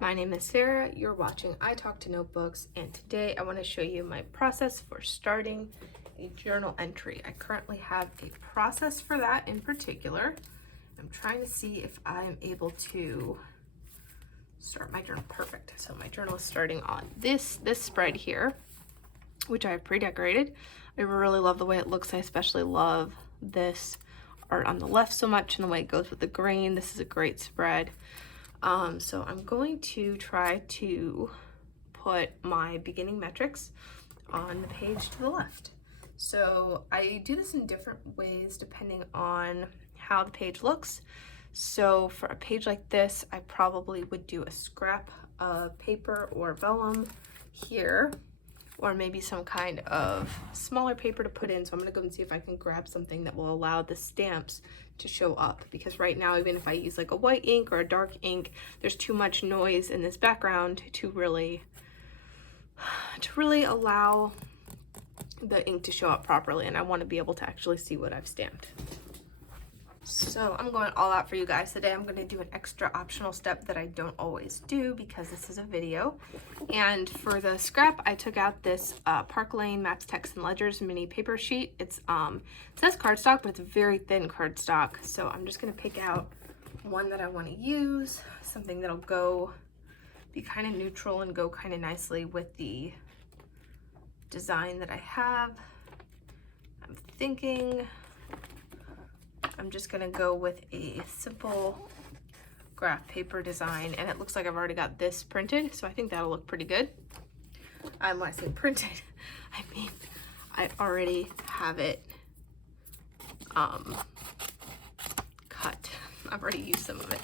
My name is Sarah, you're watching I Talk to Notebooks, and today I want to show you my process for starting a journal entry. I currently have a process for that in particular. I'm trying to see if I'm able to start my journal. Perfect. So my journal is starting on this spread here, which I have pre-decorated. I really love the way it looks. I especially love this art on the left so much and the way it goes with the grain. This is a great spread. So I'm going to try to put my beginning metrics on the page to the left. So I do this in different ways depending on how the page looks. So for a page like this, I probably would do a scrap of paper or vellum here, or maybe some kind of smaller paper to put in. So I'm gonna go and see if I can grab something that will allow the stamps to show up, because right now, even if I use like a white ink or a dark ink, there's too much noise in this background to really allow the ink to show up properly, and I want to be able to actually see what I've stamped. So I'm going all out for you guys today. I'm going to do an extra optional step that I don't always do because this is a video. And for the scrap, I took out this Park Lane Maps, Text, and Ledgers mini paper sheet. It says cardstock, but it's a very thin cardstock. So I'm just going to pick out one that I want to use, something that'll be kind of neutral and go kind of nicely with the design that I have. I'm thinking I'm just gonna go with a simple graph paper design, and it looks like I've already got this printed, so I think that'll look pretty good. When I say printed, I mean I already have it cut. I've already used some of it.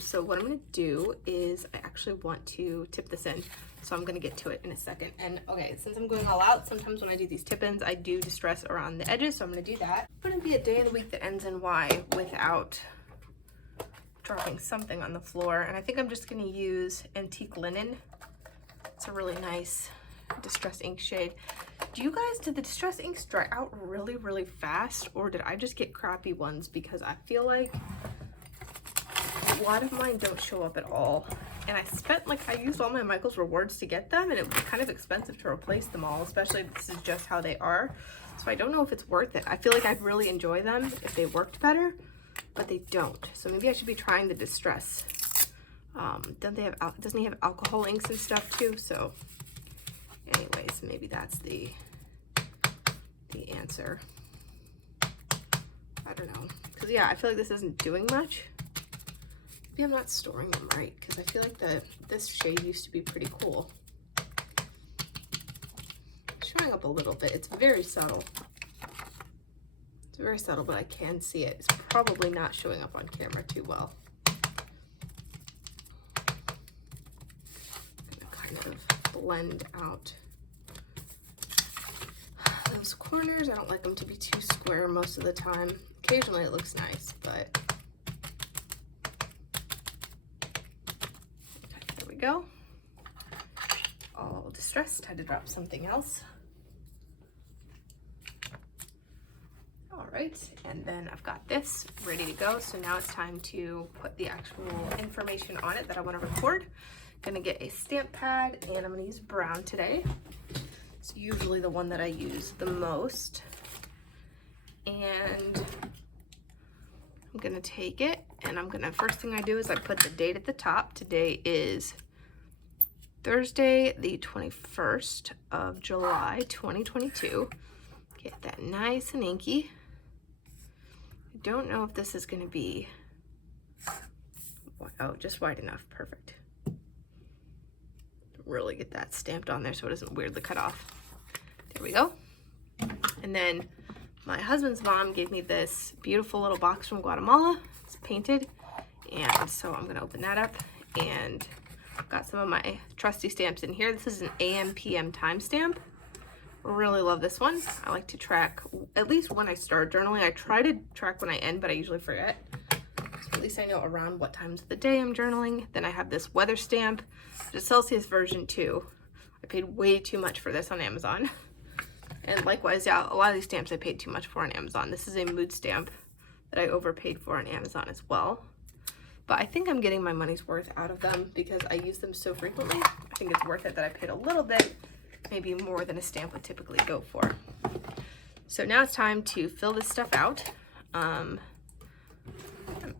So what I'm gonna do is I actually want to tip this in. So I'm gonna get to it in a second. And okay, since I'm going all out, sometimes when I do these tip-ins, I do distress around the edges, so I'm gonna do that. Wouldn't be a day of the week that ends in Y without dropping something on the floor. And I think I'm just gonna use Antique Linen. It's a really nice distress ink shade. Did the distress inks dry out really, really fast, or did I just get crappy ones? Because I feel like a lot of mine don't show up at all. And I used all my Michaels rewards to get them, and it was kind of expensive to replace them all, especially if this is just how they are. So I don't know if it's worth it. I feel like I'd really enjoy them if they worked better, but they don't. So maybe I should be trying the distress. Doesn't he have alcohol inks and stuff too? So anyways, maybe that's the answer. I don't know. Because yeah, I feel like this isn't doing much. Maybe I'm not storing them right, because I feel like this shade used to be pretty cool. Showing up a little bit. It's very subtle. It's very subtle, but I can see it. It's probably not showing up on camera too well. I'm gonna kind of blend out those corners. I don't like them to be too square most of the time. Occasionally it looks nice, but go. All distressed, had to drop something else. All right, and then I've got this ready to go. So now it's time to put the actual information on it that I want to record. Gonna get a stamp pad, and I'm gonna use brown today. It's usually the one that I use the most. And I'm gonna take it, and first thing I do is I put the date at the top. Today is Thursday, the 21st of July, 2022. Get that nice and inky. I don't know if this is gonna be, oh, just wide enough, perfect. Really get that stamped on there so it doesn't weirdly cut off. There we go. And then my husband's mom gave me this beautiful little box from Guatemala. It's painted, and so I'm gonna open that up, and I've got some of my trusty stamps in here. This is an AM PM timestamp. Really love this one. I like to track at least when I start journaling. I try to track when I end, but I usually forget. So at least I know around what times of the day I'm journaling. Then I have this weather stamp, the Celsius version too. I paid way too much for this on Amazon. And likewise, yeah, a lot of these stamps I paid too much for on Amazon. This is a mood stamp that I overpaid for on Amazon as well. but I think I'm getting my money's worth out of them because I use them so frequently. I think it's worth it that I paid a little bit, maybe more than a stamp would typically go for. So now it's time to fill this stuff out.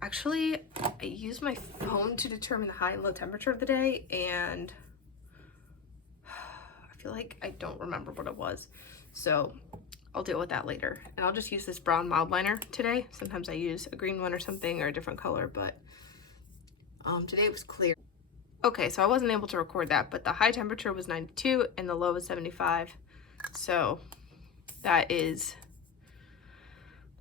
Actually, I use my phone to determine the high and low temperature of the day, and I feel like I don't remember what it was. So I'll deal with that later. And I'll just use this brown mild liner today. Sometimes I use a green one or something or a different color, but today it was clear. Okay, so I wasn't able to record that, but the high temperature was 92 and the low was 75. So that is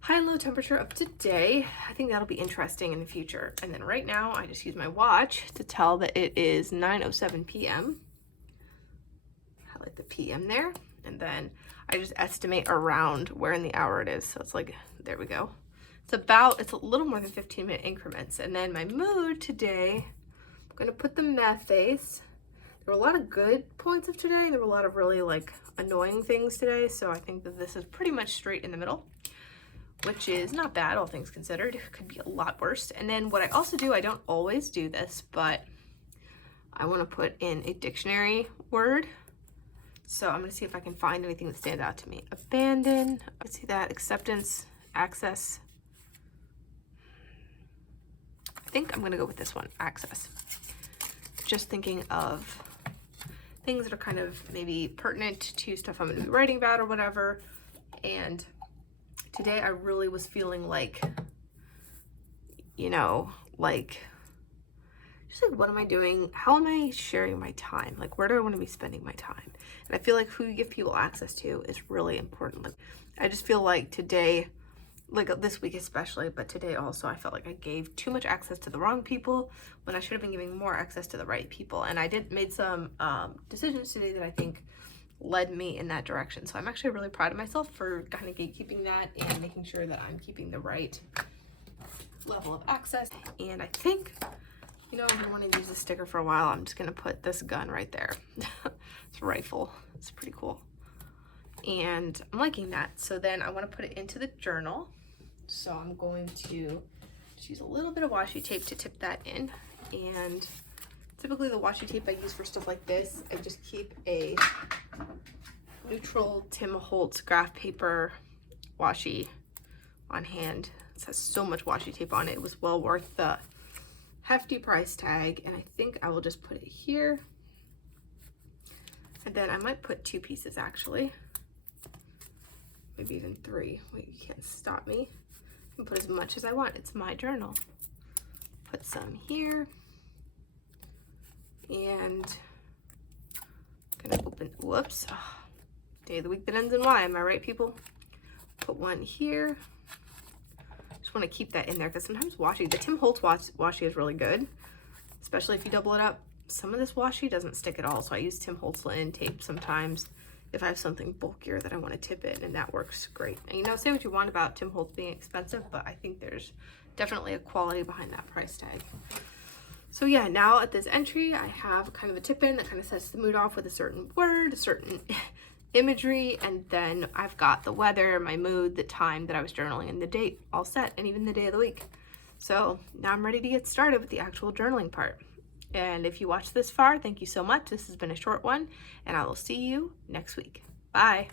high and low temperature of today. I think that'll be interesting in the future. And then right now I just use my watch to tell that it is 9:07 p.m. Highlight the PM there. And then I just estimate around where in the hour it is. So it's like, there we go. It's a little more than 15-minute increments. And then my mood today, I'm gonna put the meth face. There were a lot of good points of today. There were a lot of really like annoying things today. So I think that this is pretty much straight in the middle, which is not bad, all things considered. It could be a lot worse. And then what I also do, I don't always do this, but I wanna put in a dictionary word. So I'm gonna see if I can find anything that stands out to me. Abandon, I see that, acceptance, access. I think I'm gonna go with this one, access. Just thinking of things that are kind of maybe pertinent to stuff I'm gonna be writing about or whatever. And today I really was feeling like, you know, like, just like, what am I doing? How am I sharing my time? Like, where do I want to be spending my time? And I feel like who you give people access to is really important. Like, I just feel like today, like this week especially, but today also, I felt like I gave too much access to the wrong people when I should have been giving more access to the right people. And I made some decisions today that I think led me in that direction. So I'm actually really proud of myself for kind of gatekeeping that and making sure that I'm keeping the right level of access. And I think, you know, I've been wanting to use this sticker for a while. I'm just gonna put this gun right there. It's a rifle. It's pretty cool. And I'm liking that. So then I want to put it into the journal. So I'm going to just use a little bit of washi tape to tip that in. And typically the washi tape I use for stuff like this, I just keep a neutral Tim Holtz graph paper washi on hand. It has so much washi tape on it. It was well worth the hefty price tag. And I think I will just put it here. And then I might put 2 pieces actually. Maybe even 3. Wait, you can't stop me. I can put as much as I want. It's my journal. Put some here. And I'm gonna open, whoops. Oh, day of the week that ends in Y, am I right, people? Put one here. Just wanna keep that in there because sometimes washi, the Tim Holtz washi is really good, especially if you double it up. Some of this washi doesn't stick at all, so I use Tim Holtz linen tape sometimes if I have something bulkier that I want to tip in, and that works great. And you know, say what you want about Tim Holtz being expensive, but I think there's definitely a quality behind that price tag. So yeah, now at this entry, I have kind of a tip in that kind of sets the mood off with a certain word, a certain imagery, and then I've got the weather, my mood, the time that I was journaling, and the date all set, and even the day of the week. So now I'm ready to get started with the actual journaling part. And if you watched this far, thank you so much. This has been a short one, and I will see you next week. Bye.